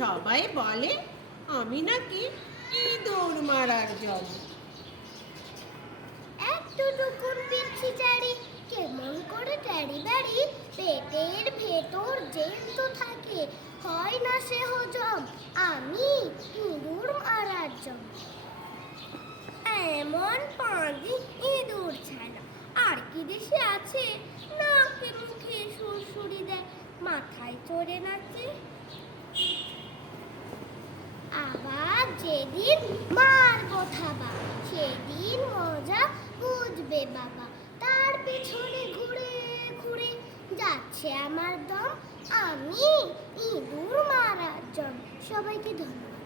সবাই বলে আমি নাকি ইঁদুর মারার জল। একটুটুকুন পিচ্ছি চারি কেমন করে ট্যারি বাড়ি, পেটের ভেতর যেহেতু থাকে হয় না সে হজম, আমি ইঁদুর মারার জন্য। এমন পাঁজি ইঁদুর ছাড়া আর কি দেশে আছে, নাকে মুখে সুরসুরি দেয়, মাথায় চড়ে নাচে। আবার যেদিন মারবো থাবা সেদিন মজা বুঝবে বাবা, তার পেছনে ঘুরে ঘুরে যাচ্ছে আমার দম, আমি ইঁদুর মারার জন্য। সবাইকে ধন্যবাদ।